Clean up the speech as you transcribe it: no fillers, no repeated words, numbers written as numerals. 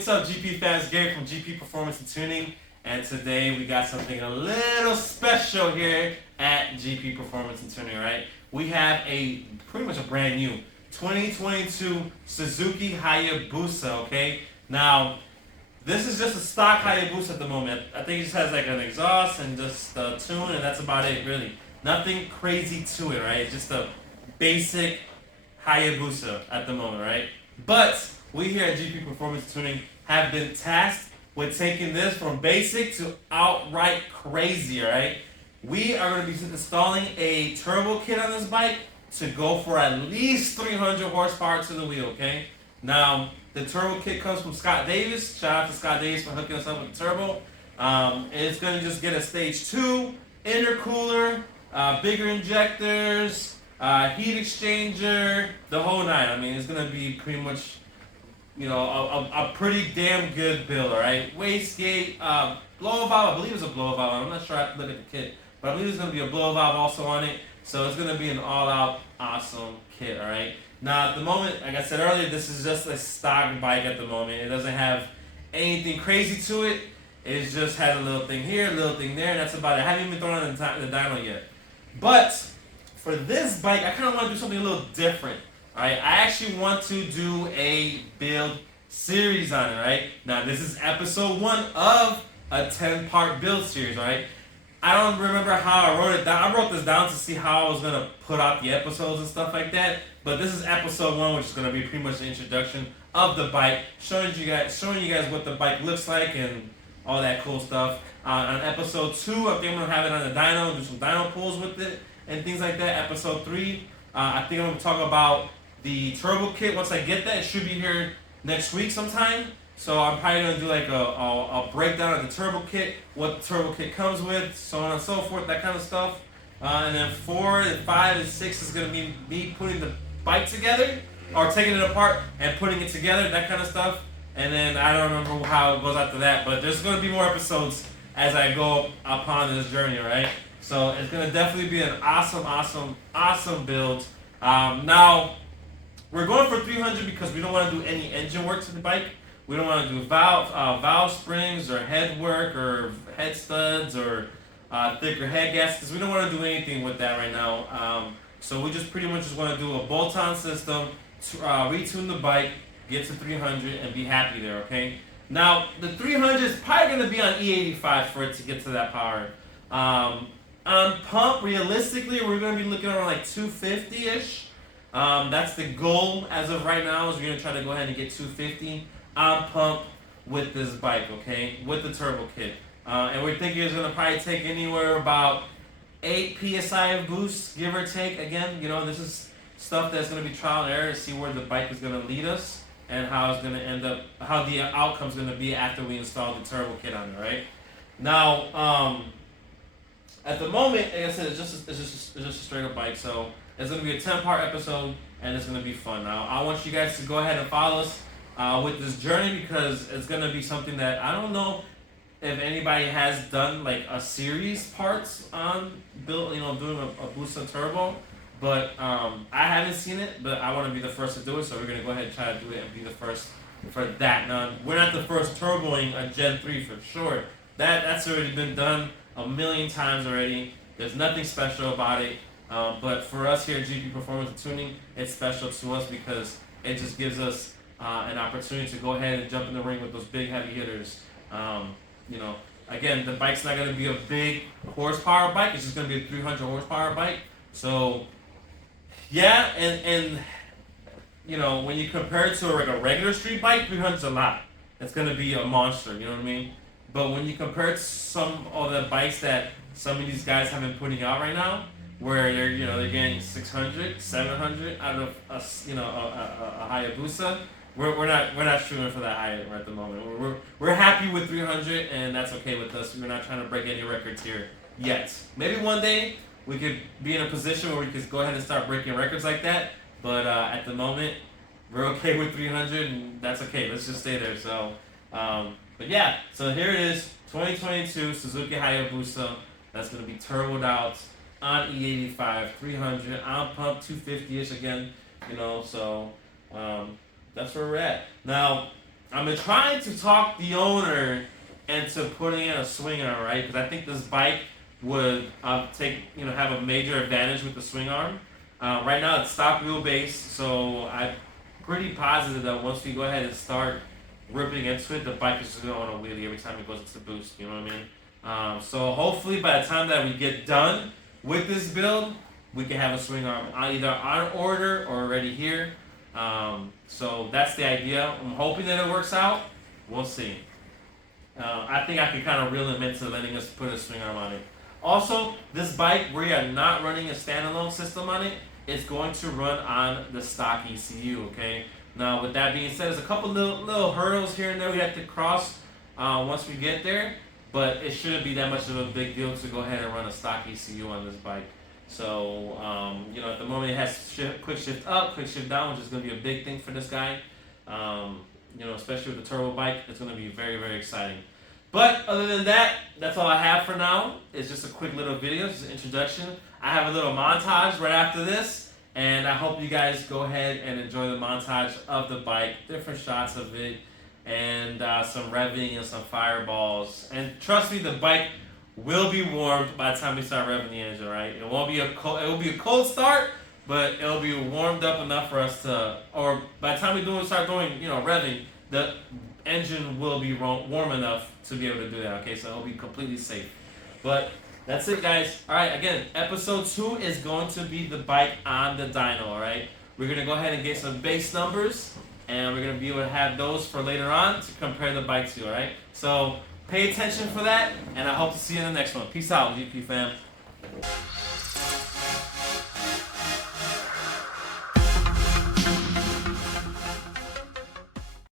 what's up, GP fans? Gary from GP Performance and Tuning, and today we got something a little special here at GP Performance and Tuning, right? We have pretty much a brand new 2022 Suzuki Hayabusa, okay? Now, this is just a stock Hayabusa at the moment. I think it just has like an exhaust and just a tune, and that's about it, really. Nothing crazy to it, right? It's just a basic Hayabusa at the moment, right? But we here at GP Performance Tuning have been tasked with taking this from basic to outright crazy, right? We are going to be installing a turbo kit on this bike to go for at least 300 horsepower to the wheel, okay? Now, the turbo kit comes from Scott Davis. Shout out to Scott Davis for hooking us up with the turbo. It's going to just get a stage 2 intercooler, bigger injectors, heat exchanger, the whole nine. I mean, it's going to be pretty much, you know, a pretty damn good build, all right? Wastegate, blow valve, I believe it's a blow valve. I'm not sure, I have to look at the kit. But I believe there's going to be a blow valve also on it. So it's going to be an all-out awesome kit, all right? Now, at the moment, like I said earlier, this is just a stock bike at the moment. It doesn't have anything crazy to it. It just has a little thing here, a little thing there, and that's about it. I haven't even thrown on the dyno yet. But for this bike, I kind of want to do something a little different. All right, I actually want to do a build series on it, right? Now, this is episode 1 of a 10-part build series, all right? I don't remember how I wrote it down. I wrote this down to see how I was going to put out the episodes and stuff like that. But this is episode 1, which is going to be pretty much the introduction of the bike, showing you guys what the bike looks like and all that cool stuff. On episode 2, I think I'm going to have it on the dyno, do some dyno pulls with it and things like that. Episode 3, I think I'm going to talk about the turbo kit. Once I get that, it should be here next week sometime. So I'm probably going to do like a breakdown of the turbo kit, what the turbo kit comes with, so on and so forth, that kind of stuff. And then 4 and 5 and 6 is going to be me putting the bike together, or taking it apart and putting it together, that kind of stuff. And then I don't remember how it goes after that, but there's going to be more episodes as I go upon this journey, right? So it's going to definitely be an awesome build. Now, we're going for 300 because we don't want to do any engine work to the bike. We don't want to do valve springs or head work or head studs or thicker head gaskets. We don't want to do anything with that right now. So we just pretty much just want to do a bolt-on system, to, retune the bike, get to 300, and be happy there, okay? Now, the 300 is probably going to be on E85 for it to get to that power. On pump, realistically, we're going to be looking around like 250-ish. That's the goal as of right now, is we're going to try to go ahead and get 250 on pump with this bike, okay? With the turbo kit. And we're thinking it's going to probably take anywhere about 8 PSI of boost, give or take. Again, you know, this is stuff that's going to be trial and error to see where the bike is going to lead us and how it's going to end up, how the outcome's going to be after we install the turbo kit on it, right? Now, at the moment, like I said, it's just a straight up bike, so it's going to be a 10-part episode, and it's going to be fun. Now, I want you guys to go ahead and follow us with this journey, because it's going to be something that I don't know if anybody has done like a series parts on doing a Busa turbo, but I haven't seen it, but I want to be the first to do it, so we're going to go ahead and try to do it and be the first for that. Now, we're not the first turboing a Gen 3 for sure. That's already been done a million times already. There's nothing special about it, but for us here at GP Performance and Tuning, it's special to us because it just gives us an opportunity to go ahead and jump in the ring with those big heavy hitters. You know, again, the bike's not going to be a big horsepower bike. It's just going to be a 300 horsepower bike. So, yeah, and you know, when you compare it to like a regular street bike, 300 is a lot. It's going to be a monster, you know what I mean? But when you compare it to some of the bikes that some of these guys have been putting out right now, where they're getting 600, 700 out of a Hayabusa, we're not shooting for that high at the moment. We're happy with 300, and that's okay with us. We're not trying to break any records here yet. Maybe one day we could be in a position where we could go ahead and start breaking records like that. But at the moment, we're okay with 300, and that's okay. Let's just stay there. So, but yeah. So here it is, 2022 Suzuki Hayabusa. That's gonna be turboed out on E85, 300 on pump, 250ish again. You know, so. That's where we're at. Now, I've been trying to talk the owner into putting in a swing arm, right? Because I think this bike would have a major advantage with the swing arm. Right now it's stock wheelbase, so I'm pretty positive that once we go ahead and start ripping into it, the bike is just going on a wheelie every time it goes into boost. You know what I mean? So hopefully by the time that we get done with this build, we can have a swing arm either on order or already here. So that's the idea. I'm hoping that it works out. We'll see. I think I can kind of reel him into letting us put a swing arm on it. Also, this bike, we are not running a standalone system on it. It's going to run on the stock ECU, okay? Now, with that being said, there's a couple little hurdles here and there we have to cross once we get there, but it shouldn't be that much of a big deal to go ahead and run a stock ECU on this bike. So, at the moment it has quick shift up, quick shift down, which is going to be a big thing for this guy. Especially with the turbo bike, it's going to be very, very exciting. But other than that, that's all I have for now. It's just a quick little video, just an introduction. I have a little montage right after this, and I hope you guys go ahead and enjoy the montage of the bike, different shots of it, and some revving and some fireballs. And trust me, the bike will be warmed by the time we start revving the engine, right? It will be a cold start, but it'll be warmed up enough for us to, or by the time we start doing, revving, the engine will be warm enough to be able to do that, okay? So it'll be completely safe. But that's it, guys. All right, again, episode 2 is going to be the bike on the dyno, all right? We're going to go ahead and get some base numbers, and we're going to be able to have those for later on to compare the bike to, all right? So pay attention for that, and I hope to see you in the next one. Peace out, GP fam.